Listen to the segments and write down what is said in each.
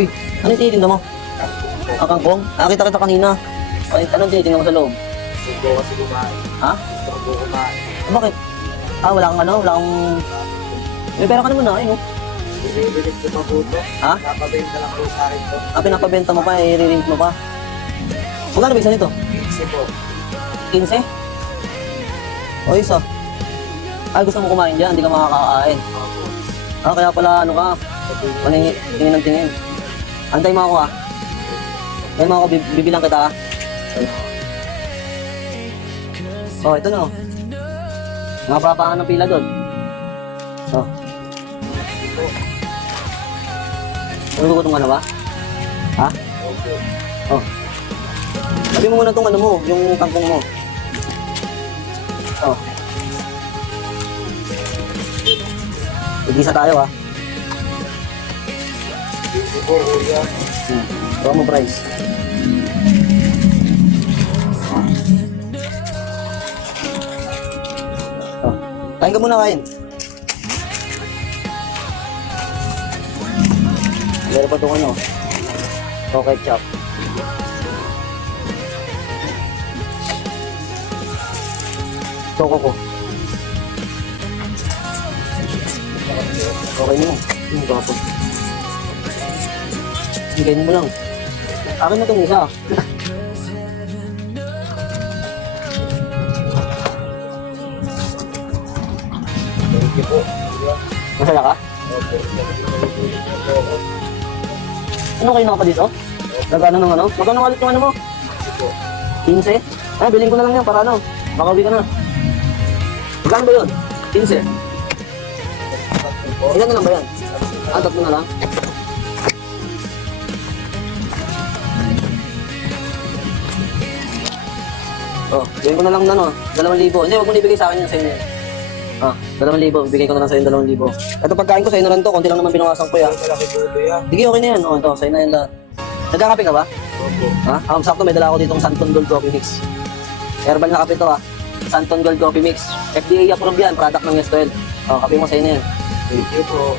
Uy, ano yung tinitinda mo? Kangkong? Nakita kita kanina. Ay, anong tinitinda mo sa loob? Gusto ko kasi kumain. Ha? Gusto ko kumain. Bakit? Wala kang ano? Wala kang... May pera ka naman na, ayun. Binibilit ko pa po ito. Ha? Napabenta lang po sa akin ito. Pinapabenta mo pa, i-rent mo pa. Magkano ba isa nito? Kasi po. 15? O isa. Ay, gusto mo kumain dyan, hindi ka makakakain. Kaya pala ano ka, tingin ng tingin. Antay mo ako ha. Antay mo ako, bibilang kita ha. Oh, ito na oh. Mga papahan ng pila doon. Oh. Nagugutom ka na ba? Ha? Oh. Sabi mo muna itong ano mo, yung kangkong mo. Oh. Igisa tayo ha. Hindi po, kuya. Bawa mo price. Oh. Kain ka muna, kain. Meron pa itong ano. O ketchup. Choco ko. Okay mo. Yung gapo. Higayin mo lang. Akin na itong isa. Thank you po, kuya. Masaya ka? Okay. Ano kayo pa dito? Nagano ng ano? Magkano ulit yung ano mo? 15? Bilhin ko na lang yan para ano? Makauwi ka na. Magkano ba yun? 15? Ilan na lang ba yan? Tatlo na lang? Oh, bilhin ko na lang na no? 2,000. Hindi, huwag mo ibigay sa akin yun sa inyo. 2,000. Bigay ko na lang sa inyo 2,000. Ito pagkain ko sa inyo na rin to. Konti lang naman binawasan ko yan. Malaki po ito yan. Sige, okay na yan. Oh, ito, sa'yo na yan lahat. Nagkakape ka ba? Opo. Ha? Sakto may dala ako ditong Santon Gold Coffee Mix. Herbal na kape to ha. Santon Gold Coffee Mix. FDA approved yan, product ng Nestle. Oh, kape mo sa inyo yan. Thank you po.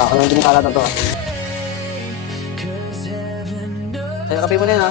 Ako lang din kalat na to. Sa'yo kape mo na yan ha.